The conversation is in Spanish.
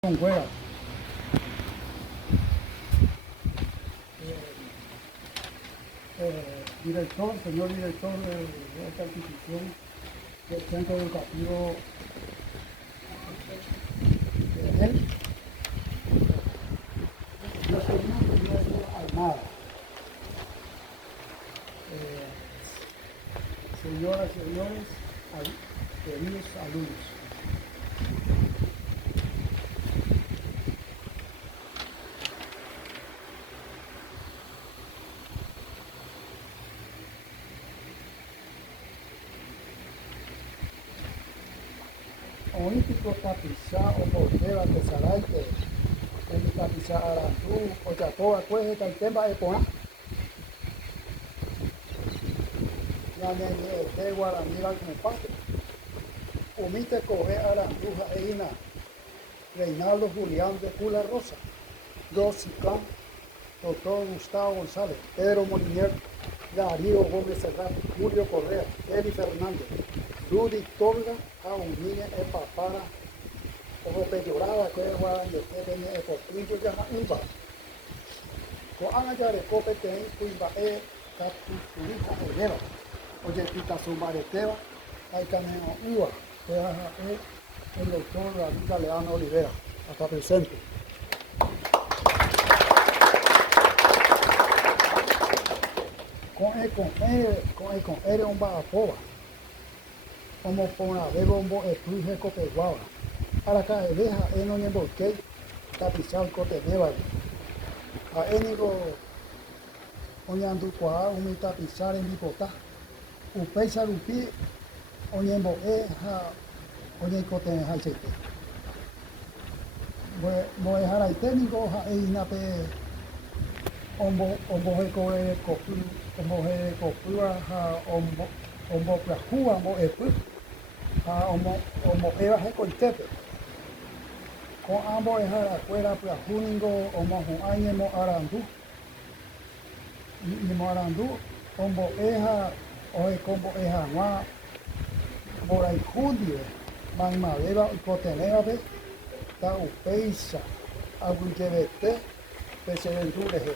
Con Cueva. Señor director de esta institución del Centro Educativo de él, yo soy Armada. Señoras y señores, queridos alumnos. Olímpico tapizá o portera de Saraite, el tapizá arandú, o yapoa, cueje, tal tema de pona. Ya de guaranira como parte. Omite coge aranduja eina, Reinaldo Julián de Cula Rosa, Rosicán, Doctor Gustavo González, Pedro Moliner, Darío Gómez Serrat, Julio Correa, Eli Fernández, Rudy Tolga, Aunine Epapara, Ojo Peyorada, que es Guarandete, Beñe Epoprillo, Yaja Umba. Coana ya de Cope, Ten, Cuimba, Capitulita, Herrera, Oye, Pita Zumbareteba, Aicaneo Uva, el doctor David Galeano Olivera, hasta presente. Con él un bagapoba. Como con la de bombo el cruje copeguaba. Para acá deja en un embolque tapizar cote nevado. A énigo oñandu cuá un tapizar en bipotá. Upeisa lupi oñembo ja oñe cote en jaisete. Voy a dejar técnico ja einape ombo he copu ja ombo plajúa ombo epu. Omo eva he coitepe. Con ambos es a la escuela plajúningo omo juañe mo arandú. Y mo arandú ombo eja oje combo eja noa borai jundio magma beba y cotenea ta upeisa aguillebete peseventureje.